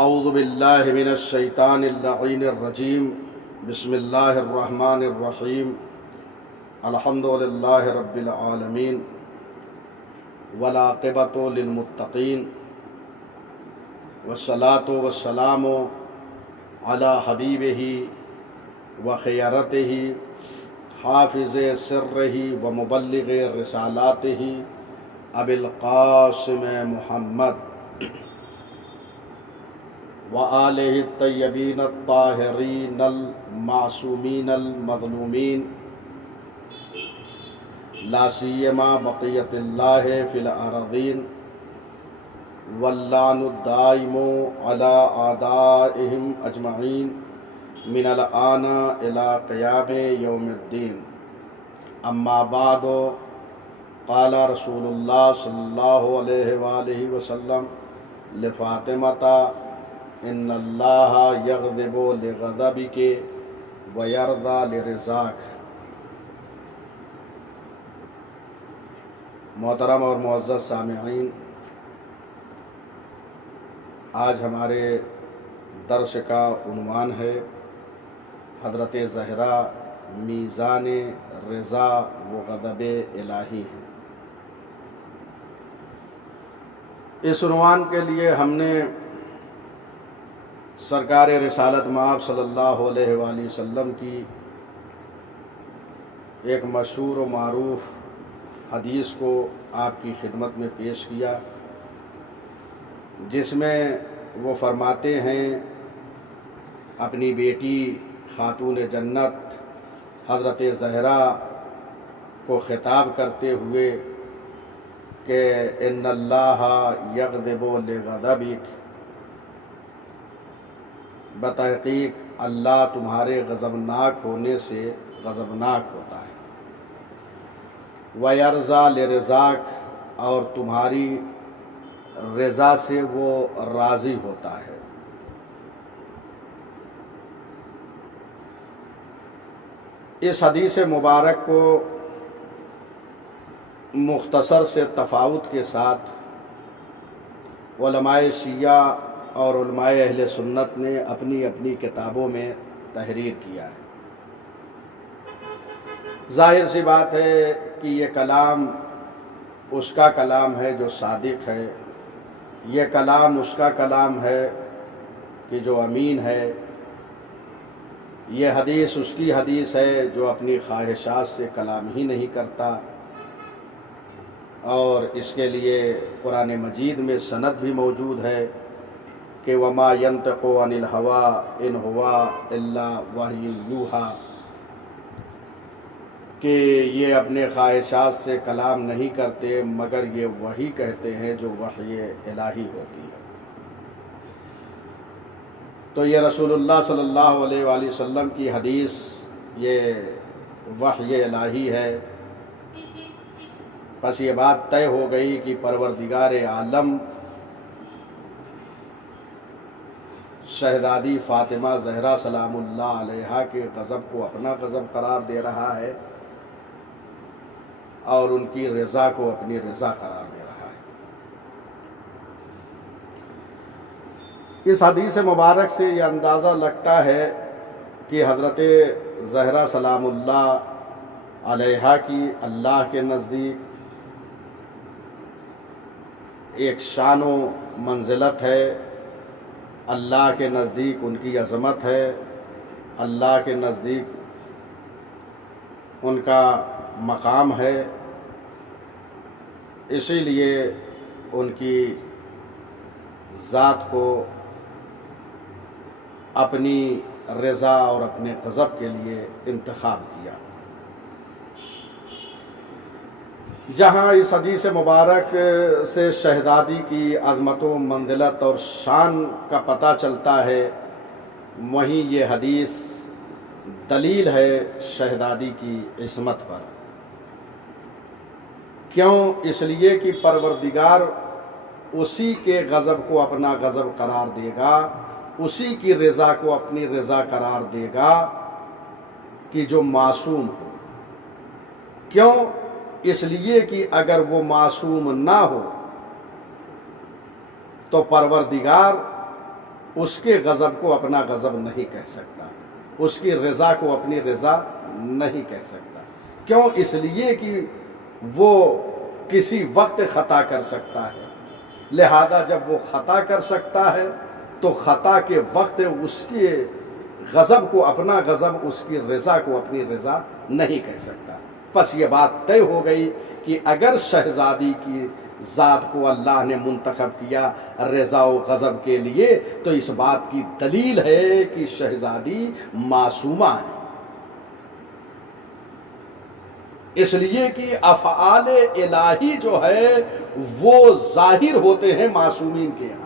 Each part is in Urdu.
اعوذ باللہ من الشیطان اللعین الرجیم بسم اللہ الرحمن الرحیم الحمد للہ رب العالمین والعاقبۃ للمتقین والصلاۃ والسلام علی حبیبہ وخیرتہ حافظ سرہ ومبلغ رسالاتہ ابی القاسم محمد وآلہ الطیبین الطاہرین المعصومین المظلومین لا سیما بقیت اللہ فی الارضین واللعن الدائم علی اعدائہم اجمعین من الآن الی قیام یوم الدین. اما بعد قال رسول اللہ صلی اللہ علیہ وآلہ وسلم لفاطمۃ ان اللہ یغضب لغضبک ویرضی لرضاک. محترم اور معزز سامعین، آج ہمارے درس کا عنوان ہے حضرت زہرا میزان رضا و غضب الہی ہے. اس عنوان کے لیے ہم نے سرکار رسالت مآب صلی اللہ علیہ وآلہ وسلم کی ایک مشہور و معروف حدیث کو آپ کی خدمت میں پیش کیا، جس میں وہ فرماتے ہیں اپنی بیٹی خاتون جنت حضرت زہرا کو خطاب کرتے ہوئے کہ ان اللہ یغضب لغضبک، بتحقیق اللہ تمہارے غضبناک ہونے سے غضبناک ہوتا ہے، وَيَرْضَى لِرِضَاكَ، اور تمہاری رضا سے وہ راضی ہوتا ہے. اس حدیث مبارک کو مختصر سے تفاوت کے ساتھ علماء شیعہ اور علماء اہل سنت نے اپنی اپنی کتابوں میں تحریر کیا ہے. ظاہر سی بات ہے کہ یہ کلام اس کا کلام ہے جو صادق ہے، یہ کلام اس کا کلام ہے کہ جو امین ہے، یہ حدیث اس کی حدیث ہے جو اپنی خواہشات سے کلام ہی نہیں کرتا، اور اس کے لیے قرآن مجید میں سند بھی موجود ہے کہ وما ينطق عن الهوى ان هو الا وحی یوحی، کہ یہ اپنے خواہشات سے کلام نہیں کرتے مگر یہ وحی کہتے ہیں جو وحی الہی ہوتی ہے. تو یہ رسول اللہ صلی اللہ علیہ وآلہ وسلم کی حدیث یہ وحی الہی ہے. بس یہ بات طے ہو گئی کہ پروردگار عالم شہزادی فاطمہ زہرا سلام اللہ علیہا کے غضب کو اپنا غضب قرار دے رہا ہے اور ان کی رضا کو اپنی رضا قرار دے رہا ہے. اس حدیث مبارک سے یہ اندازہ لگتا ہے کہ حضرت زہرا سلام اللہ علیہا کی اللہ کے نزدیک ایک شان و منزلت ہے، اللہ کے نزدیک ان کی عظمت ہے، اللہ کے نزدیک ان کا مقام ہے. اسی لیے ان کی ذات کو اپنی رضا اور اپنے غضب کے لیے انتخاب کیا. جہاں اس حدیث مبارک سے شہزادی کی عظمت و منزلت اور شان کا پتہ چلتا ہے، وہیں یہ حدیث دلیل ہے شہزادی کی عصمت پر. کیوں؟ اس لیے کہ پروردگار اسی کے غضب کو اپنا غضب قرار دے گا، اسی کی رضا کو اپنی رضا قرار دے گا کہ جو معصوم ہو. کیوں؟ اس لیے کہ اگر وہ معصوم نہ ہو تو پروردگار اس کے غضب کو اپنا غضب نہیں کہہ سکتا، اس کی رضا کو اپنی رضا نہیں کہہ سکتا۔ کیوں؟ اس لیے کہ وہ کسی وقت خطا کر سکتا ہے، لہذا جب وہ خطا کر سکتا ہے تو خطا کے وقت اس کے غضب کو اپنا غضب، اس کی رضا کو اپنی رضا نہیں کہہ سکتا۔ پس یہ بات طے ہو گئی کہ اگر شہزادی کی ذات کو اللہ نے منتخب کیا رضا و غضب کے لیے، تو اس بات کی دلیل ہے کہ شہزادی معصومہ ہے، اس لیے کہ افعال الہی جو ہے وہ ظاہر ہوتے ہیں معصومین کے یہاں۔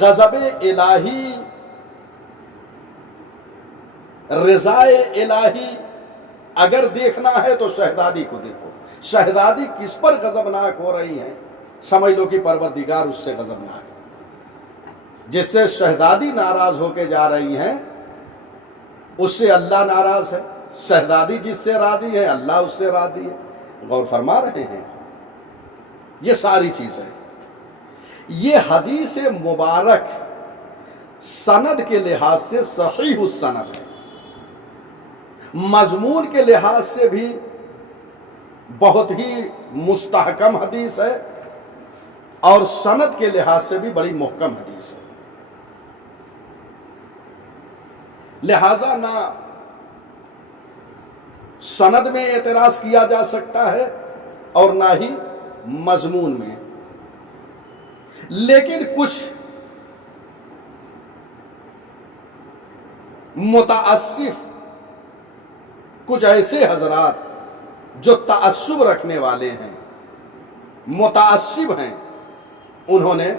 غضب الہی، رضا الہی اگر دیکھنا ہے تو شہزادی کو دیکھو، شہزادی کس پر غضبناک ہو رہی ہیں؟ سمجھ لو کہ پروردگار اس سے غضبناک ہے۔ جس سے شہزادی ناراض ہو کے جا رہی ہیں اس سے اللہ ناراض ہے، شہزادی جس سے راضی ہے اللہ اس سے راضی ہے۔ غور فرما رہے ہیں؟ یہ ساری چیزیں، یہ حدیث مبارک سند کے لحاظ سے صحیح السند ہے، مضمون کے لحاظ سے بھی بہت ہی مستحکم حدیث ہے، اور سند کے لحاظ سے بھی بڑی محکم حدیث ہے۔ لہذا نہ سند میں اعتراض کیا جا سکتا ہے اور نہ ہی مضمون میں، لیکن کچھ متعصف، کچھ ایسے حضرات جو تعصب رکھنے والے ہیں، متعصب ہیں، انہوں نے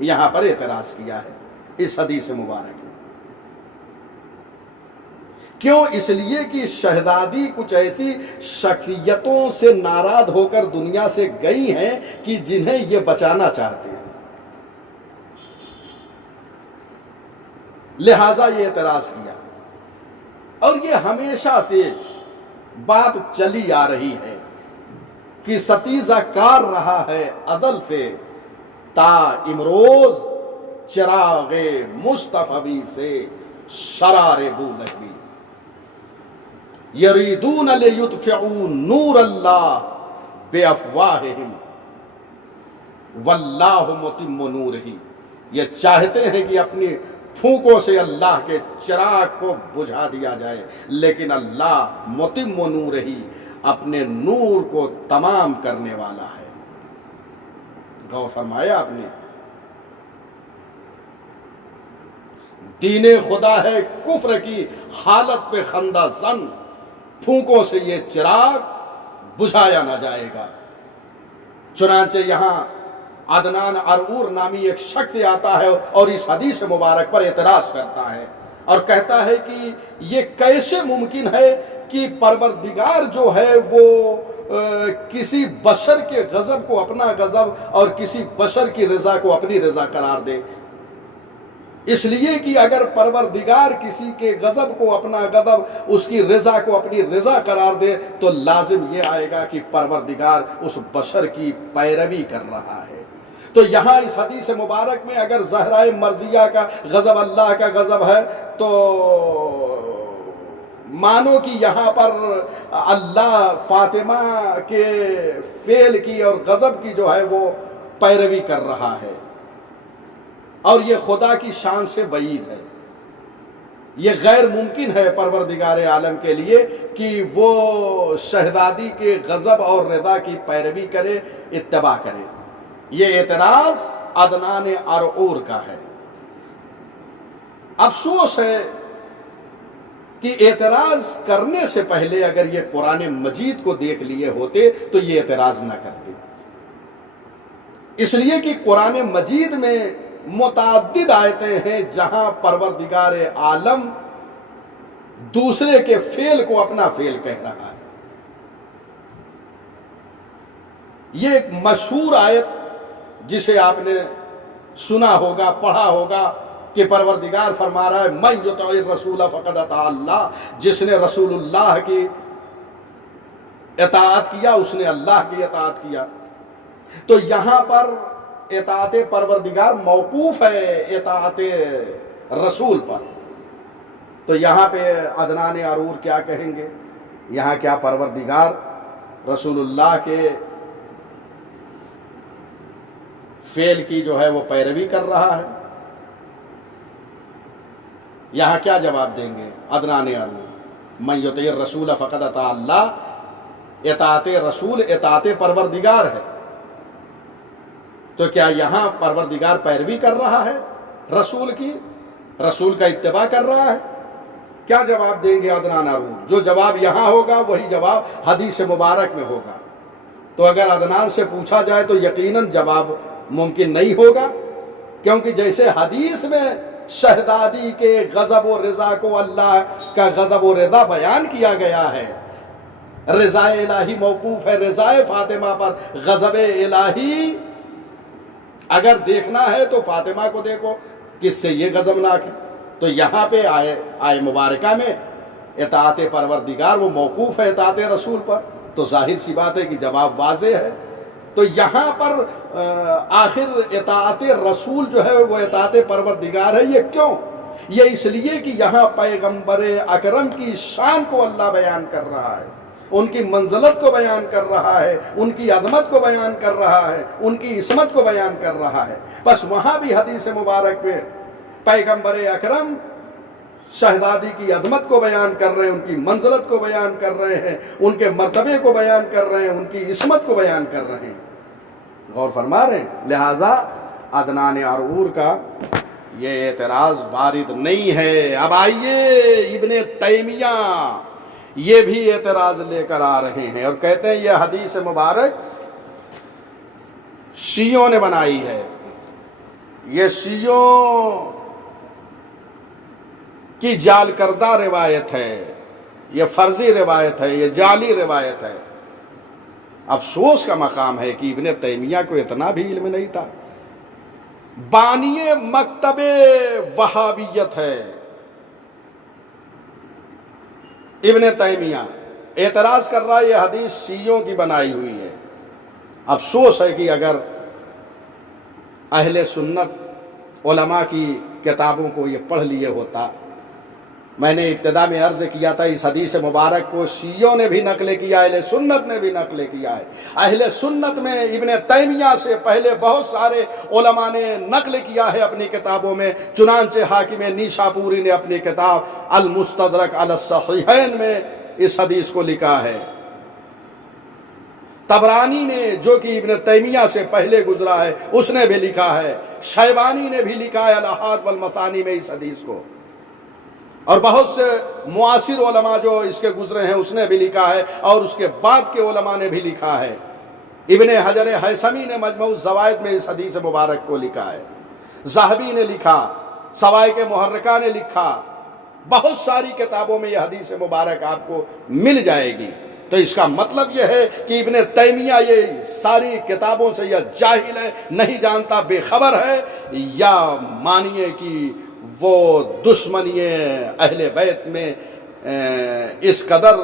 یہاں پر اعتراض کیا ہے اس حدیث مبارک میں۔ کیوں؟ اس لیے کہ شہزادی کچھ ایسی شخصیتوں سے ناراض ہو کر دنیا سے گئی ہیں کہ جنہیں یہ بچانا چاہتے ہیں، لہذا یہ اعتراض کیا۔ اور یہ ہمیشہ سے بات چلی آ رہی ہے کہ ستیزہ کار رہا ہے عدل سے تا امروز چراغ مصطفی سے شرار بولہوی، یریدون لیطفئوا نور اللہ بافواہہم واللہ متم نورہ، یہ چاہتے ہیں کہ اپنی پھونکوں سے اللہ کے چراغ کو بجھا دیا جائے، لیکن اللہ متم نورہ، اپنے نور کو تمام کرنے والا ہے۔ غور فرمایا آپ نے؟ دین خدا ہے کفر کی حالت پہ خندہ زن، پھونکوں سے یہ چراغ بجھایا نہ جائے گا۔ چنانچہ یہاں عدنان ارعور نامی ایک شخص آتا ہے اور اس حدیث مبارک پر اعتراض کرتا ہے اور کہتا ہے کہ یہ کیسے ممکن ہے کہ پروردگار جو ہے وہ کسی بشر کے غضب کو اپنا غضب اور کسی بشر کی رضا کو اپنی رضا قرار دے۔ اس لیے کہ اگر پروردگار کسی کے غضب کو اپنا غضب، اس کی رضا کو اپنی رضا قرار دے تو لازم یہ آئے گا کہ پروردگار اس بشر کی پیروی کر رہا ہے۔ تو یہاں اس حدیث مبارک میں اگر زہرائے مرضیہ کا غضب اللہ کا غضب ہے تو مانو کہ یہاں پر اللہ فاطمہ کے فعل کی اور غضب کی جو ہے وہ پیروی کر رہا ہے، اور یہ خدا کی شان سے بعید ہے۔ یہ غیر ممکن ہے پروردگار عالم کے لیے کہ وہ شہزادی کے غضب اور رضا کی پیروی کرے، اتباع کرے۔ یہ اعتراض عدنان ارعور کا ہے۔ افسوس ہے کہ اعتراض کرنے سے پہلے اگر یہ قرآن مجید کو دیکھ لیے ہوتے تو یہ اعتراض نہ کرتے، اس لیے کہ قرآن مجید میں متعدد آیتیں ہیں جہاں پروردگار عالم دوسرے کے فعل کو اپنا فعل کہہ رہا ہے۔ یہ ایک مشہور آیت جسے آپ نے سنا ہوگا، پڑھا ہوگا، کہ پروردگار فرما رہا ہے من یطع الرسول فقد اطاع اللہ، جس نے رسول اللہ کی اطاعت کیا اس نے اللہ کی اطاعت کیا۔ تو یہاں پر اطاعت پروردگار موقوف ہے اطاعت رسول پر، تو یہاں پہ عدنان ارور کیا کہیں گے؟ یہاں کیا پروردگار رسول اللہ کے فعل کی جو ہے وہ پیروی کر رہا ہے؟ یہاں کیا جواب دیں گے عدنان ارور؟ من یطیع الرسول فقد اطاع اللہ، اطاعت رسول اطاعت پروردگار ہے، تو کیا یہاں پروردگار پیروی کر رہا ہے رسول کی، رسول کا اتباع کر رہا ہے؟ کیا جواب دیں گے عدنان ارور؟ جو جواب یہاں ہوگا وہی جواب حدیث مبارک میں ہوگا۔ تو اگر عدنان سے پوچھا جائے تو یقیناً جواب ممکن نہیں ہوگا، کیونکہ جیسے حدیث میں شہزادی کے غضب و رضا کو اللہ کا غضب و رضا بیان کیا گیا ہے، رضا الہی موقوف ہے رضا فاطمہ پر، غضب الہی اگر دیکھنا ہے تو فاطمہ کو دیکھو، کس سے یہ غضبناک ہے۔ تو یہاں پہ آئے مبارکہ میں اطاعت پروردگار وہ موقوف ہے اطاعت رسول پر، تو ظاہر سی بات ہے کہ جواب واضح ہے۔ تو یہاں پر آخر اطاعت رسول جو ہے وہ اطاعت پروردگار ہے، یہ کیوں؟ یہ اس لیے کہ یہاں پیغمبر اکرم کی شان کو اللہ بیان کر رہا ہے، ان کی منزلت کو بیان کر رہا ہے، ان کی عظمت کو بیان کر رہا ہے، ان کی عصمت کو بیان کر رہا ہے۔ بس وہاں بھی حدیث مبارک میں پیغمبر اکرم شہزادی کی عظمت کو بیان کر رہے ہیں، ان کی منزلت کو بیان کر رہے ہیں، ان کے مرتبے کو بیان کر رہے ہیں، ان کی عصمت کو بیان کر رہے ہیں، غور فرما رہے ہیں۔ لہٰذا عدنان ارور کا یہ اعتراض وارد نہیں ہے۔ اب آئیے ابن تیمیہ یہ بھی اعتراض لے کر آ رہے ہیں اور کہتے ہیں یہ حدیث مبارک شیعوں نے بنائی ہے، یہ شیعوں کی جعل کردہ روایت ہے، یہ فرضی روایت ہے، یہ جعلی روایت ہے۔ افسوس کا مقام ہے کہ ابن تیمیہ کو اتنا بھی علم نہیں تھا۔ بانی مکتب وہابیت ہے ابن تیمیہ، اعتراض کر رہا ہے یہ حدیث شیعوں کی بنائی ہوئی ہے۔ افسوس ہے کہ اگر اہل سنت علماء کی کتابوں کو یہ پڑھ لیے ہوتا۔ میں نے ابتدا میں عرض کیا تھا اس حدیث مبارک کو شیعوں نے بھی نقل کیا، اہل سنت نے بھی نقل کیا ہے۔ اہل سنت میں ابن تیمیہ سے پہلے بہت سارے علماء نے نقل کیا ہے اپنی کتابوں میں، چنانچہ حاکم نیشاپوری نے اپنی کتاب المستدرک علی الصحیحین میں اس حدیث کو لکھا ہے۔ طبرانی نے جو کہ ابن تیمیہ سے پہلے گزرا ہے اس نے بھی لکھا ہے، شیبانی نے بھی لکھا ہے الاحاد والمثانی میں اس حدیث کو، اور بہت سے معاصر علماء جو اس کے گزرے ہیں اس نے بھی لکھا ہے، اور اس کے بعد کے علماء نے بھی لکھا ہے۔ ابن حجر ہیثمی نے مجموع الزوائد میں اس حدیث مبارک کو لکھا ہے، ذہبی نے لکھا، سوائق محرکہ نے لکھا، بہت ساری کتابوں میں یہ حدیث مبارک آپ کو مل جائے گی۔ تو اس کا مطلب یہ ہے کہ ابن تیمیہ یہ ساری کتابوں سے یا جاہل ہے، نہیں جانتا، بے خبر ہے، یا مانیے کہ وہ دشمنی اہل بیت میں اس قدر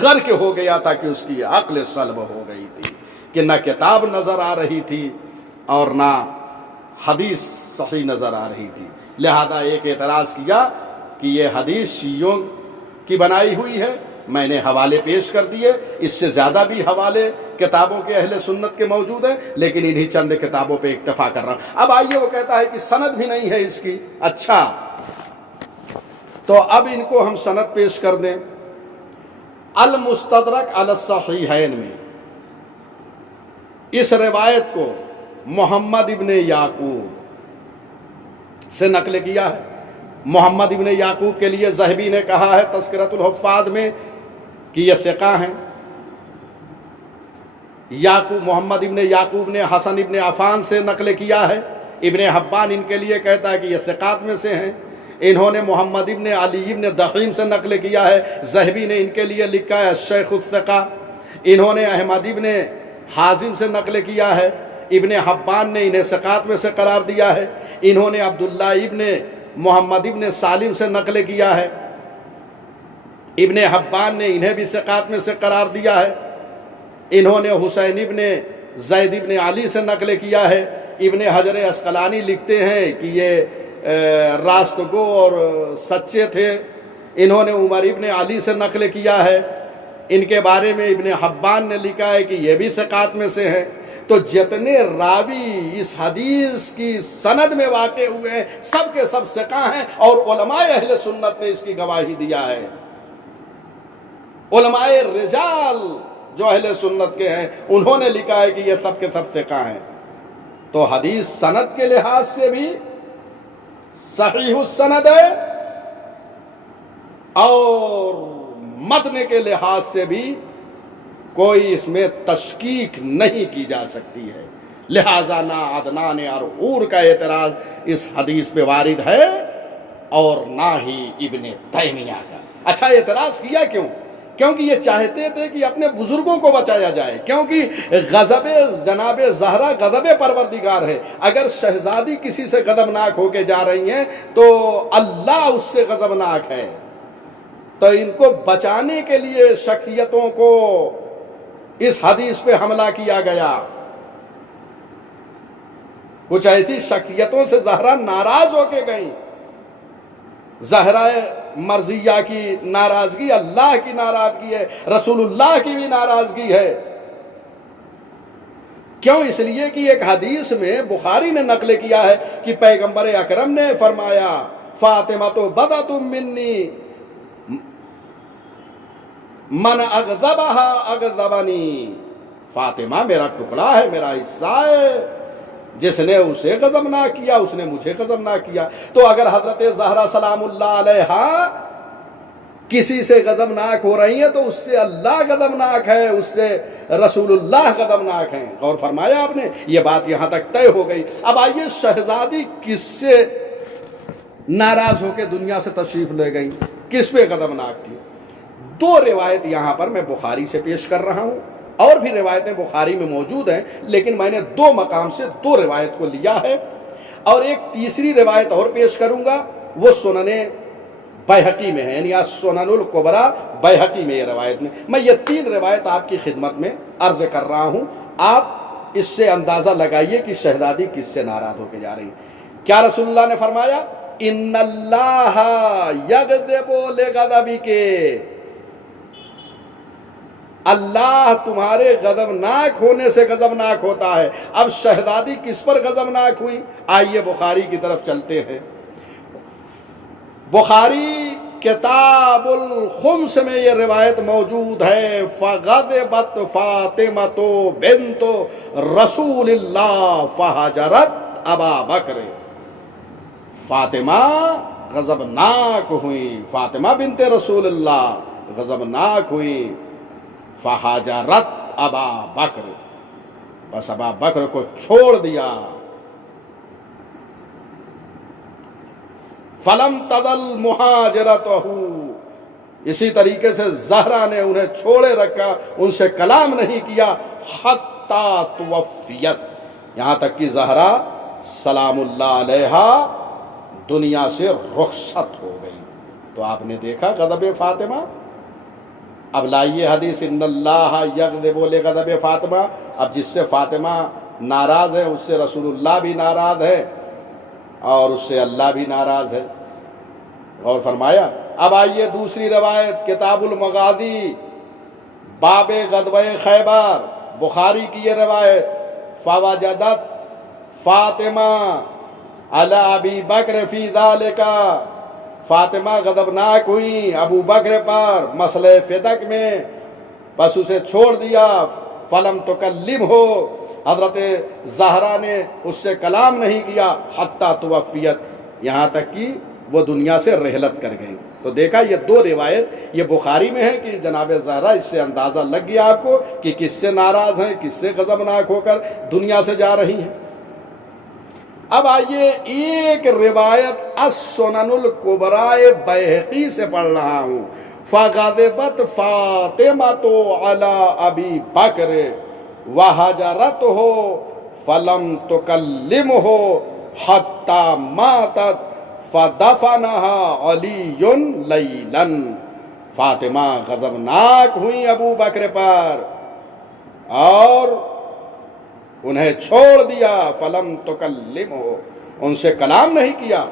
غرق ہو گیا تھا کہ اس کی عقل سلب ہو گئی تھی کہ نہ کتاب نظر آ رہی تھی اور نہ حدیث صحیح نظر آ رہی تھی۔ لہذا ایک اعتراض کیا کہ یہ حدیث شیعوں کی بنائی ہوئی ہے۔ میں نے حوالے پیش کر دیے، اس سے زیادہ بھی حوالے کتابوں کے اہل سنت کے موجود ہیں، لیکن انہی چند کتابوں پہ اکتفا کر رہا ہوں۔ اب آئیے، وہ کہتا ہے کہ سند بھی نہیں ہے اس کی۔ اچھا، تو اب ان کو ہم سند پیش کر دیں۔ المستدرک علی الصحیحین میں اس روایت کو محمد ابن یعقوب سے نقل کیا ہے۔ محمد ابن یعقوب کے لیے ذہبی نے کہا ہے تذکرۃ الحفاظ میں کہ یہ ثقہ ہیں۔ محمد ابن یعقوب نے حسن ابن عفان سے نقل کیا ہے۔ ابن حبان ان کے لیے کہتا ہے کہ یہ ثقات میں سے ہیں۔ انہوں نے محمد ابن علی ابن دحیم سے نقل کیا ہے۔ ذہبی نے ان کے لیے لکھا ہے شیخ الثقہ۔ انہوں نے احمد ابن حازم سے نقل کیا ہے۔ ابن حبان نے انہیں ثقات میں سے قرار دیا ہے۔ انہوں نے عبداللہ ابن محمد ابن سالم سے نقل کیا ہے۔ ابن حبان نے انہیں بھی ثقات میں سے قرار دیا ہے۔ انہوں نے حسین ابن زید ابن علی سے نقل کیا ہے۔ ابن حجر اسقلانی لکھتے ہیں کہ یہ راست گو اور سچے تھے. انہوں نے عمر ابن علی سے نقل کیا ہے. ان کے بارے میں ابن حبان نے لکھا ہے کہ یہ بھی ثقات میں سے ہیں. تو جتنے راوی اس حدیث کی سند میں واقع ہوئے ہیں سب کے سب ثقہ ہیں، اور علماء اہل سنت نے اس کی گواہی دیا ہے. علماء رجال جو اہل سنت کے ہیں انہوں نے لکھا ہے کہ یہ سب کے سب ثقہ ہیں. تو حدیث سند کے لحاظ سے بھی صحیح السند ہے اور متن کے لحاظ سے بھی کوئی اس میں تشکیک نہیں کی جا سکتی ہے. لہذا نہ عدنان ارعور کا اعتراض اس حدیث پہ وارد ہے اور نہ ہی ابن تیمیہ کا. اچھا اعتراض کیا کیوں؟ کیونکہ یہ چاہتے تھے کہ اپنے بزرگوں کو بچایا جائے، کیونکہ غضب جناب زہرا غضب پروردگار ہے. اگر شہزادی کسی سے غضبناک ہو کے جا رہی ہیں تو اللہ اس سے غضبناک ہے. تو ان کو بچانے کے لیے شخصیتوں کو اس حدیث پہ حملہ کیا گیا. کچھ ایسی شخصیتوں سے زہرا ناراض ہو کے گئیں. زہرا مرضیہ کی ناراضگی اللہ کی ناراضگی ہے، رسول اللہ کی بھی ناراضگی ہے. کیوں؟ اس لیے کہ ایک حدیث میں بخاری نے نقل کیا ہے کہ پیغمبر اکرم نے فرمایا فاطمہ تو بضعۃ منی من اغضبہا اغضبنی. فاطمہ میرا ٹکڑا ہے، میرا حصہ ہے، جس نے اسے غضبناک کیا اس نے مجھے غضبناک کیا. تو اگر حضرت زہرا سلام اللہ علیہا کسی سے غضبناک ہو رہی ہیں تو اس سے اللہ غضبناک ہے، اس سے رسول اللہ غضبناک ہیں. غور فرمایا آپ نے؟ یہ بات یہاں تک طے ہو گئی. اب آئیے شہزادی کس سے ناراض ہو کے دنیا سے تشریف لے گئی، کس پہ غضبناک تھی؟ دو روایت یہاں پر میں بخاری سے پیش کر رہا ہوں، اور بھی روایتیں بخاری میں موجود ہیں، لیکن میں نے دو مقام سے دو روایت کو لیا ہے. اور ایک تیسری روایت اور پیش کروں گا، وہ سنن بیہقی میں ہے، یعنی سنن الکبریٰ بیہقی میں یہ روایت میں یہ تین روایت آپ کی خدمت میں عرض کر رہا ہوں. آپ اس سے اندازہ لگائیے کہ شہزادی کس سے ناراض ہو کے جا رہی. کیا رسول اللہ نے فرمایا؟ ان اللہ یغضب لغضبک، اللہ تمہارے غضبناک ہونے سے غضبناک ہوتا ہے. اب شہزادی کس پر غضبناک ہوئی؟ آئیے بخاری کی طرف چلتے ہیں. بخاری کتاب الخمس میں یہ روایت موجود ہے. فغضبت فاطمۃ بنت رسول اللہ فہجرت ابا بکر. فاطمہ غضبناک ہوئی، فاطمہ بنت رسول اللہ غضبناک ہوئی. فہاجرت ابا بکر، بس ابا بکر کو چھوڑ دیا. فلم تزل مہاجرتہ، اسی طریقے سے زہرا نے انہیں چھوڑے رکھا، ان سے کلام نہیں کیا. حتی توفیت، یہاں تک کہ زہرا سلام اللہ علیہا دنیا سے رخصت ہو گئی. تو آپ نے دیکھا غضب فاطمہ. اب لائیے حدیث ان اللہ یغضب لغضب فاطمہ. اب جس سے فاطمہ ناراض ہے اس سے رسول اللہ بھی ناراض ہے اور اس سے اللہ بھی ناراض ہے. غور فرمایا. اب آئیے دوسری روایت کتاب المغازی باب غزوہ خیبر، بخاری کی یہ روایت. فوجدت فاطمہ علی ابی بکر فی ذالک، فاطمہ غضبناک ہوئی ابو بکر پر مسئلہ فتق میں، بس اسے چھوڑ دیا. فلم تکلمہ، حضرت زہرا نے اس سے کلام نہیں کیا. حتی توفیت، یہاں تک کہ وہ دنیا سے رحلت کر گئی. تو دیکھا یہ دو روایت یہ بخاری میں ہے کہ جناب زہرا، اس سے اندازہ لگ گیا آپ کو کہ کس سے ناراض ہیں، کس سے غضبناک ہو کر دنیا سے جا رہی ہیں. اب آئیے ایک روایت السنن الکبریٰ بیہقی سے پڑھ رہا ہوں. فغضبت فاطمۃ علی ابی بکر وہجرتہ فلم تکلمہ حتی ماتت فدفنها علی لیلا. فاطمہ غضبناک ہوئی ابو بکر پر اور انہیں چھوڑ دیا، فلم تکلمہ، ان سے کلام نہیں کیا،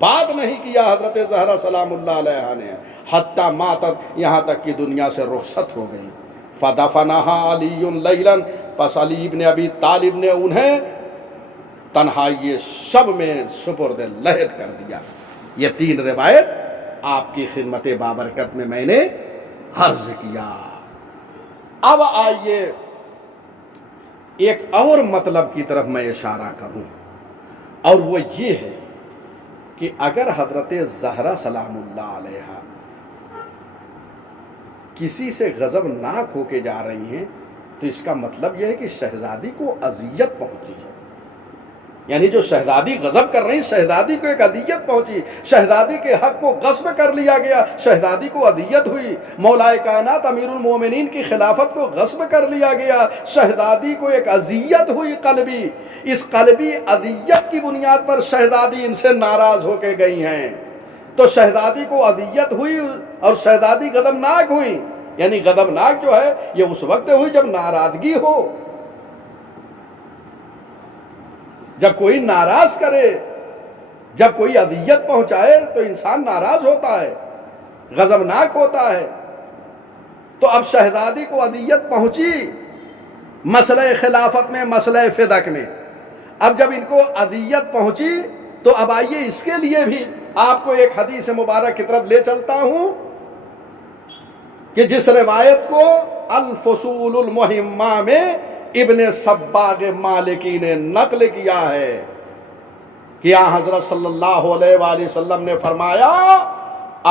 بات نہیں کیا حضرت زہرا سلام اللہ علیہ نے، حتی ماتت، یہاں تک کہ دنیا سے رخصت ہو گئی۔ فدفنها علی لیلا، پس علی ابن ابی طالب نے انہیں تنہائی شب میں سپرد لحد کر دیا۔ یہ 3 روایت آپ کی خدمت بابرکت میں میں نے عرض کیا۔ اب آئیے ایک اور مطلب کی طرف میں اشارہ کروں، اور وہ یہ ہے کہ اگر حضرت زہرا سلام اللہ علیہ کسی سے غضبناک ہو کے جا رہی ہیں تو اس کا مطلب یہ ہے کہ شہزادی کو اذیت پہنچی ہے، یعنی جو شہزادی غضب کر رہی، شہزادی کو ایک اذیت پہنچی، شہزادی کے حق کو غصب کر لیا گیا، شہزادی کو اذیت ہوئی، مولا کائنات امیر المومنین کی خلافت کو غصب کر لیا گیا، شہزادی کو ایک اذیت ہوئی قلبی، اس قلبی اذیت کی بنیاد پر شہزادی ان سے ناراض ہو کے گئی ہیں، تو شہزادی کو اذیت ہوئی اور شہزادی غضبناک ہوئی، یعنی غضبناک جو ہے یہ اس وقت ہوئی جب ناراضگی ہو، جب کوئی ناراض کرے، جب کوئی اذیت پہنچائے تو انسان ناراض ہوتا ہے، غضبناک ہوتا ہے۔ تو اب شہزادی کو اذیت پہنچی مسئلہ خلافت میں، مسئلہ فدق میں، اب جب ان کو اذیت پہنچی تو اب آئیے اس کے لیے بھی آپ کو ایک حدیث مبارک کی طرف لے چلتا ہوں کہ جس روایت کو الفصول المہمہ میں ابن سباغ مالکی نے نقل کیا ہے کہ حضرت صلی اللہ علیہ وآلہ وسلم نے فرمایا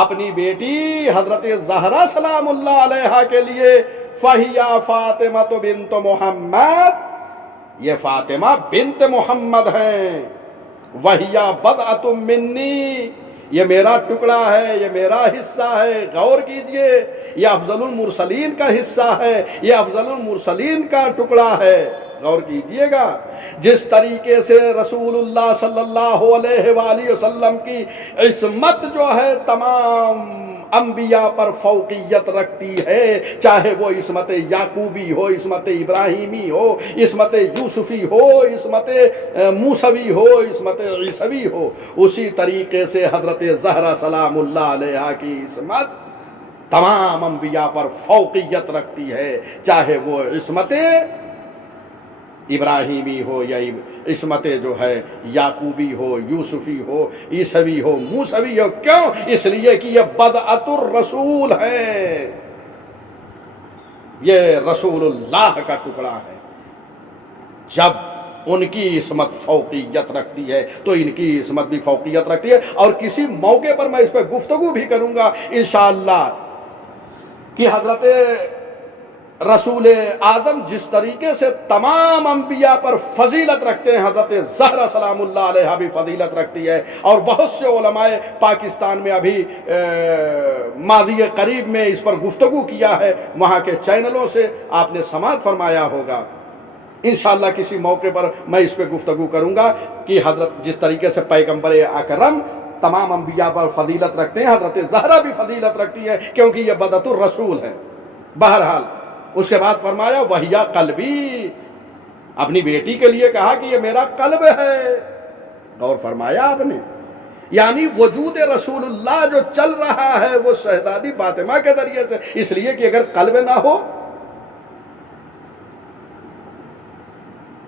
اپنی بیٹی حضرت زہرا سلام اللہ علیہ کے لیے فہیا فاطمہ بنت محمد، یہ فاطمہ بنت محمد ہیں، وہیا بضعۃ منی، یہ میرا ٹکڑا ہے، یہ میرا حصہ ہے، غور کیجئے، یہ افضل المرسلین کا حصہ ہے، یہ افضل المرسلین کا ٹکڑا ہے، غور کیجئے گا۔ جس طریقے سے رسول اللہ صلی اللہ علیہ وآلہ وسلم کی عصمت جو ہے تمام انبیاء پر فوقیت رکھتی ہے، چاہے وہ عصمت یعقوبی ہو، عصمت ابراہیمی ہو، عصمت یوسفی ہو، عصمت موسوی ہو، عصمت عیسوی ہو، اسی طریقے سے حضرت زہرا سلام اللہ علیہ کی عصمت تمام انبیاء پر فوقیت رکھتی ہے، چاہے وہ عصمت ابراہیمی ہو یا عصمت جو ہے یعقوبی ہو، یوسفی ہو، عیسوی ہو، موسوی ہو۔ کیوں؟ اس لیے کہ یہ بدعت الرسول ہے، یہ رسول اللہ کا ٹکڑا ہے۔ جب ان کی عصمت فوقیت رکھتی ہے تو ان کی عصمت بھی فوقیت رکھتی ہے، اور کسی موقع پر میں اس پہ گفتگو بھی کروں گا انشاءاللہ کہ حضرت رسول اعظم جس طریقے سے تمام انبیاء پر فضیلت رکھتے ہیں، حضرت زہرا سلام اللہ علیہ بھی فضیلت رکھتی ہے، اور بہت سے علماء پاکستان میں ابھی ماضی قریب میں اس پر گفتگو کیا ہے، وہاں کے چینلوں سے آپ نے سماعت فرمایا ہوگا۔ انشاءاللہ کسی موقع پر میں اس پہ گفتگو کروں گا کہ حضرت جس طریقے سے پیغمبر اکرم تمام انبیاء پر فضیلت رکھتے ہیں، حضرت زہرا بھی فضیلت رکھتی ہے، کیونکہ یہ بدعت الرسول ہے۔ بہرحال اس کے بعد فرمایا وہیا قلبی، اپنی بیٹی کے لیے کہا کہ یہ میرا قلب ہے، غور فرمایا آپ نے، یعنی وجود رسول اللہ جو چل رہا ہے وہ شہزادی فاطمہ کے ذریعے سے، اس لیے کہ اگر قلب نہ ہو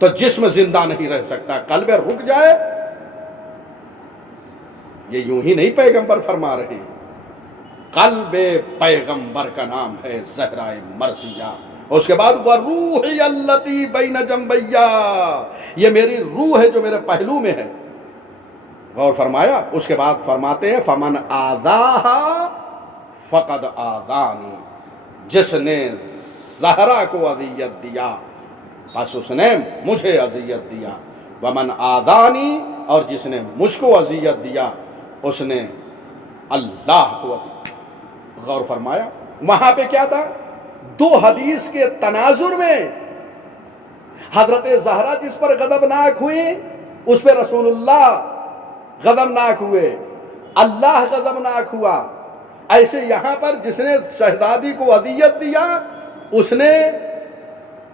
تو جسم زندہ نہیں رہ سکتا، قلب رک جائے، یہ یوں ہی نہیں پیغمبر فرما رہے ہیں، قلب پیغمبر کا نام ہے زہرا مرضیہ۔ اس کے بعد وَالرُّوحِ الَّتِي بَيْنَ جَنبَيَّ، یہ میری روح ہے جو میرے پہلو میں ہے، غور فرمایا۔ اس کے بعد فرماتے ہیں فَمَنْ آذَاهَا فَقَدْ آذَانِي، جس نے زہرا کو اذیت دیا بس اس نے مجھے اذیت دیا، وَمَنْ آذَانِي، اور جس نے مجھ کو اذیت دیا اس نے اللہ کو اذیت۔ غور فرمایا وہاں پہ کیا تھا؟ دو حدیث کے تناظر میں حضرت زہرا جس پر غضبناک ہوئی اس پہ رسول اللہ غضبناک ہوئے، اللہ غضبناک ہوا۔ ایسے یہاں پر جس نے شہزادی کو اذیت دیا اس نے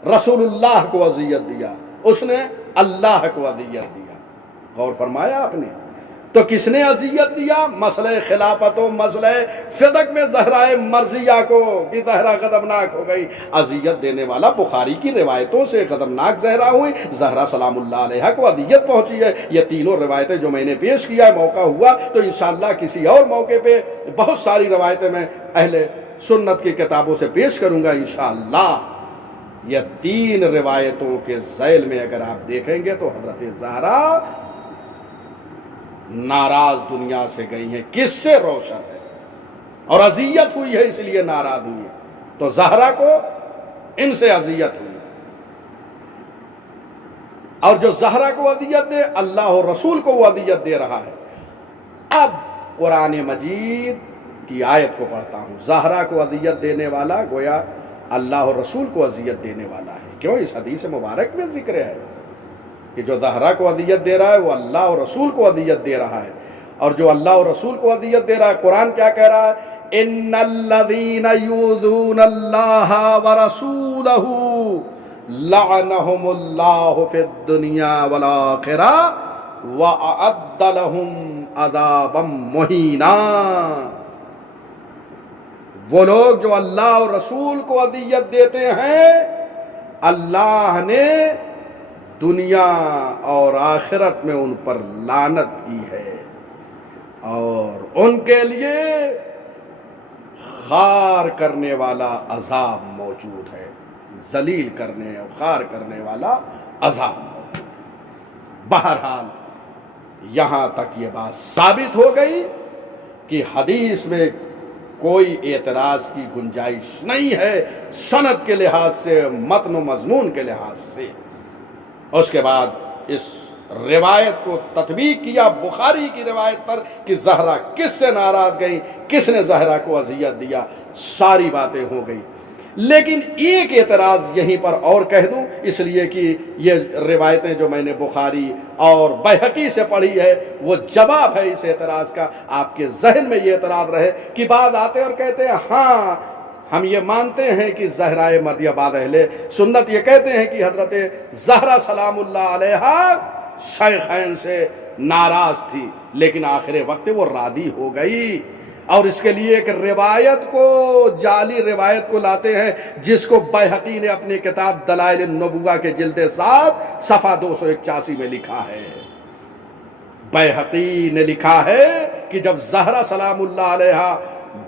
رسول اللہ کو اذیت دیا، اس نے اللہ کو اذیت دیا۔ غور فرمایا آپ نے؟ تو کس نے اذیت دیا؟ مسئلہ خلافت و مسئلہ فدق میں زہرائے مرضیہ کو کہ زہرا غضبناک ہو گئی، اذیت دینے والا بخاری کی روایتوں سے غضبناک زہرا ہوئی، زہرا سلام اللہ علیہ کو اذیت پہنچی ہے۔ یہ تینوں روایتیں جو میں نے پیش کیا ہے، موقع ہوا تو انشاءاللہ کسی اور موقع پہ بہت ساری روایتیں میں اہل سنت کی کتابوں سے پیش کروں گا انشاءاللہ۔ یہ تین روایتوں کے ذیل میں اگر آپ دیکھیں گے تو حضرت زہرا ناراض دنیا سے گئی ہیں، کس سے؟ روشن ہے، اور اذیت ہوئی ہے اس لیے ناراض ہوئی ہے۔ تو زہرا کو ان سے اذیت ہوئی، اور جو زہرا کو اذیت دے اللہ اور رسول کو وہ اذیت دے رہا ہے۔ اب قرآن مجید کی آیت کو پڑھتا ہوں۔ زہرا کو اذیت دینے والا گویا اللہ اور رسول کو اذیت دینے والا ہے۔ کیوں؟ اس حدیث مبارک میں ذکر ہے کہ جو زہرا کو اذیت دے رہا ہے وہ اللہ اور رسول کو اذیت دے رہا ہے، اور جو اللہ اور رسول کو اذیت دے رہا ہے قرآن کیا کہہ رہا ہے؟ ان الذین یؤذون اللہ ورسولہ لعنہم اللہ فی الدنیا والآخرہ وأعد لهم عذابا مہینا۔ وہ لوگ جو اللہ اور رسول کو اذیت دیتے ہیں، اللہ نے دنیا اور آخرت میں ان پر لعنت کی ہے، اور ان کے لیے خار کرنے والا عذاب موجود ہے، ذلیل کرنے اور خار کرنے والا عذاب موجود ہے۔ بہرحال یہاں تک یہ بات ثابت ہو گئی کہ حدیث میں کوئی اعتراض کی گنجائش نہیں ہے، سند کے لحاظ سے، متن و مضمون کے لحاظ سے۔ اس کے بعد اس روایت کو تطبیق کیا بخاری کی روایت پر کہ زہرا کس سے ناراض گئی، کس نے زہرا کو اذیت دیا، ساری باتیں ہو گئی۔ لیکن ایک اعتراض یہیں پر اور کہہ دوں، اس لیے کہ یہ روایتیں جو میں نے بخاری اور بیہقی سے پڑھی ہے وہ جواب ہے اس اعتراض کا۔ آپ کے ذہن میں یہ اعتراض رہے کہ بعض آتے اور کہتے ہیں ہاں ہم یہ مانتے ہیں کہ زہرائے مرضیہ، بعض اہل سنت یہ کہتے ہیں کہ حضرت زہرا سلام اللہ علیہ شیخین سے ناراض تھی، لیکن آخر وقت وہ راضی ہو گئی، اور اس کے لیے ایک روایت کو، جعلی روایت کو لاتے ہیں جس کو بیہقی نے اپنی کتاب دلائل النبوہ کے جلد 7 صفحہ 281 میں لکھا ہے۔ بیہقی نے لکھا ہے کہ جب زہرا سلام اللہ علیہ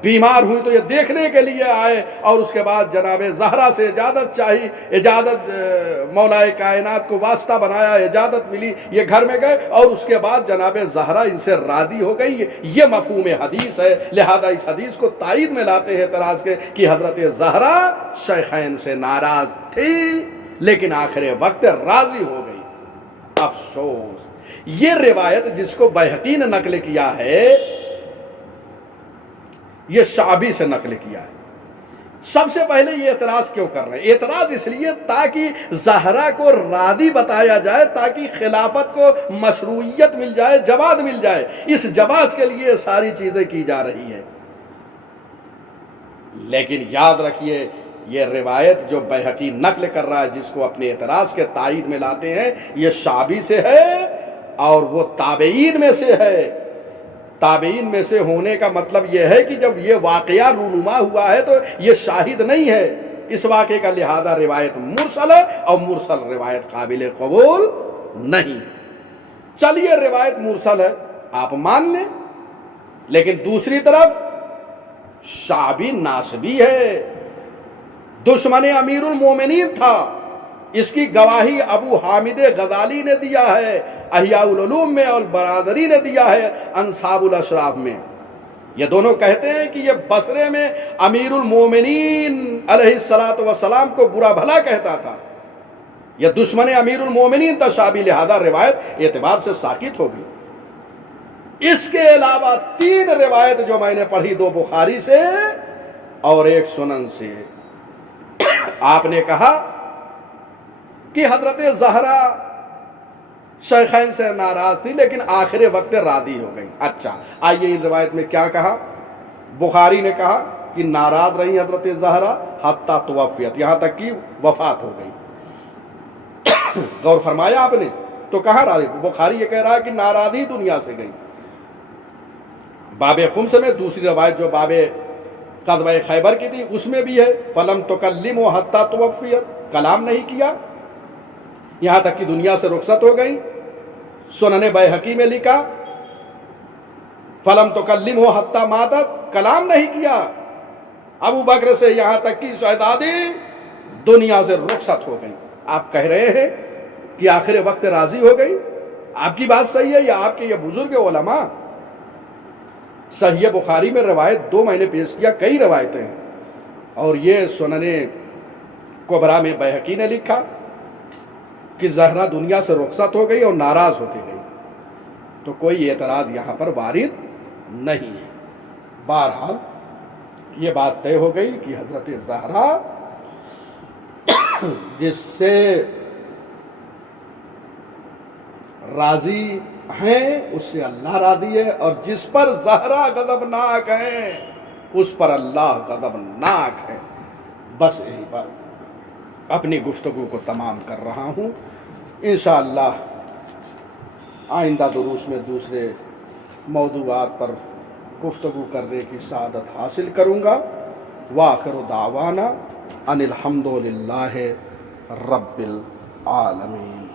بیمار ہوئی تو یہ دیکھنے کے لیے آئے، اور اس کے بعد جناب زہرا سے اجازت چاہی، اجازت مولا کائنات کو واسطہ بنایا، اجازت ملی، یہ گھر میں گئے، اور اس کے بعد جناب زہرا ان سے راضی ہو گئی۔ یہ مفہوم حدیث ہے، لہذا اس حدیث کو تائید میں لاتے ہیں اعتراض کے کہ حضرت زہرا شیخین سے ناراض تھی لیکن آخر وقت راضی ہو گئی۔ افسوس، یہ روایت جس کو بیہقی نے نقل کیا ہے یہ شعبی سے نقل کیا ہے۔ سب سے پہلے یہ اعتراض کیوں کر رہے ہیں؟ اعتراض اس لیے تاکہ زہرا کو راضی بتایا جائے، تاکہ خلافت کو مشروعیت مل جائے، جواز مل جائے۔ اس جواز کے لیے ساری چیزیں کی جا رہی ہیں۔ لیکن یاد رکھیے یہ روایت جو بیہقی نقل کر رہا ہے، جس کو اپنے اعتراض کے تائید میں لاتے ہیں، یہ شعبی سے ہے اور وہ تابعین میں سے ہے۔ تابعین میں سے ہونے کا مطلب یہ ہے کہ جب یہ واقعہ رونما ہوا ہے تو یہ شاہد نہیں ہے اس واقعے کا، لہذا روایت مرسل ہے، اور مرسل روایت قابل قبول نہیں۔ چلیے روایت مرسل ہے آپ مان لیں، لیکن دوسری طرف شعبی ناسبی ہے، دشمن امیر المومنین تھا، اس کی گواہی ابو حامد غزالی نے دیا ہے احیاء العلوم میں، اور برادری نے دیا ہے انصاب الاشراف میں۔ یہ دونوں کہتے ہیں کہ یہ بصرے میں امیر المومنین علیہ الصلوۃ والسلام کو برا بھلا کہتا تھا، یہ دشمن امیر المومنین تھا شعبی، لہذا روایت اعتبار سے ساقط ہوگی۔ اس کے علاوہ 3 روایت جو میں نے پڑھی، 2 بخاری سے اور 1 سنن سے، آپ نے کہا کہ حضرت زہرا شیخین سے ناراض تھی لیکن آخر وقت راضی ہو گئی۔ اچھا، آئیے ان روایت میں کیا کہا؟ بخاری نے کہا کہ ناراض رہی حضرت زہرا حتی توفیت، یہاں تک کہ وفات ہو گئی۔ غور فرمایا آپ نے؟ تو کہاں راضی؟ بخاری یہ کہہ رہا ہے کہ ناراضی دنیا سے گئی۔ باب خمس میں دوسری روایت جو باب غزوہ خیبر کی تھی اس میں بھی ہے فلم تکلموا حتی توفیت، کلام نہیں کیا یہاں تک کہ دنیا سے رخصت ہو گئی۔ سنن بیہقی میں لکھا فلم تکلموا حتی ماتت، کلام نہیں کیا ابو بکر سے یہاں تک کہ شہزادی دنیا سے رخصت ہو گئی۔ آپ کہہ رہے ہیں کہ آخر وقت راضی ہو گئی؟ آپ کی بات صحیح ہے یا آپ کے یہ بزرگ علماء؟ صحیح بخاری میں روایت دو میں نے پیش کیا، کئی روایتیں ہیں، اور یہ سنن کبریٰ میں بیہقی نے لکھا کہ زہرا دنیا سے رخصت ہو گئی اور ناراض ہو کے گئی، تو کوئی اعتراض یہاں پر وارد نہیں ہے۔ بہرحال یہ بات طے ہو گئی کہ حضرت زہرا جس سے راضی ہیں اس سے اللہ راضی ہے، اور جس پر زہرا غضبناک ہیں اس پر اللہ غضبناک ہے۔ بس یہی بات اپنی گفتگو کو تمام کر رہا ہوں۔ انشاءاللہ آئندہ دروس میں دوسرے موضوعات پر گفتگو کرنے کی سعادت حاصل کروں گا۔ وآخر دعوانا ان الحمد للہ رب العالمین۔